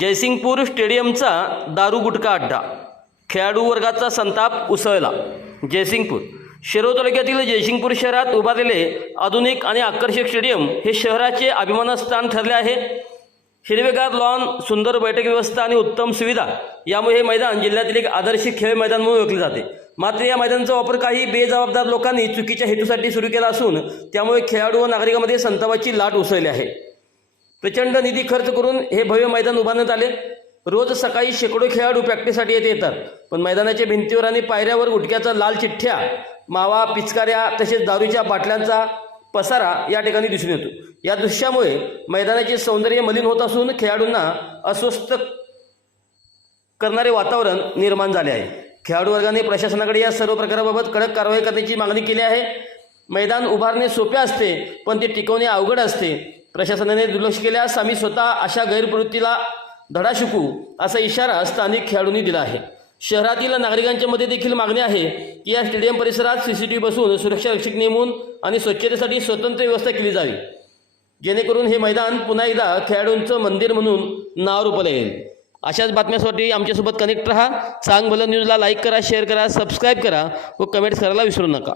जयसिंगपूर स्टेडियमचा दारू गुटखा अड्डा. खेळाडू वर्गाचा संताप उसळला. जयसिंगपूर. शिरो तालुक्यातील जयसिंगपूर शहरात उभारलेले आधुनिक आणि आकर्षक स्टेडियम हे शहराचे अभिमानस्थान ठरले आहे. हिरवेगार लॉन सुंदर बैठक व्यवस्था आणि उत्तम सुविधा यामुळे हे मैदान जिल्ह्यातील एक आदर्श खेळ मैदान म्हणून ओळखले जाते. मात्र या मैदानाचा वापर काही बेजबाबदार लोकांनी चुकीच्या हेतूसाठी सुरू केला असून त्यामुळे खेळाडू व नागरिकांमध्ये संतापाची लाट उसळली आहे. प्रचंड निधी खर्च करून हे भव्य मैदान उभारण्यात आले. रोज सकाळी शेकडो खेळाडू प्रॅक्टिससाठी येथे येतात. पण मैदानाच्या भिंतीवर आणि पायऱ्यावर गुटख्याचा लाल चिठ्ठ्या मावा पिचकाऱ्या तसेच दारूच्या बाटल्यांचा पसारा या ठिकाणी दिसून येतो. या दृश्यामुळे मैदानाचे सौंदर्य मलिन होत असून खेळाडूंना अस्वस्थ करणारे वातावरण निर्माण झाले आहे. खेळाडू वर्गाने प्रशासनाकडे या सर्व प्रकाराबाबत कडक कारवाई करण्याची मागणी केली आहे. मैदान उभारणे सोपे असते पण ते टिकवणे अवघड असते. प्रशासनाने दुर्लक्ष केल्यास आम्ही स्वतः अशा गैरप्रवृत्तीला धडा शिकू असा इशारा स्थानिक खेळाडूंनी दिला आहे. शहरातील नागरिकांच्या मध्ये देखील मागणी आहे की या स्टेडियम परिसरात सीसीटीव्ही बसून सुरक्षा रक्षक नेमून आणि स्वच्छतेसाठी स्वतंत्र व्यवस्था केली जावी. जेणेकरून हे मैदान पुन्हा एकदा खेळाडूंचं मंदिर म्हणून नाव रूपाला येईल. अशाच बातम्यासाठी आमच्यासोबत कनेक्ट रहा. सांग भलं न्यूजला लाईक करा शेअर करा सबस्क्राईब करा व कमेंट्स करायला विसरू नका.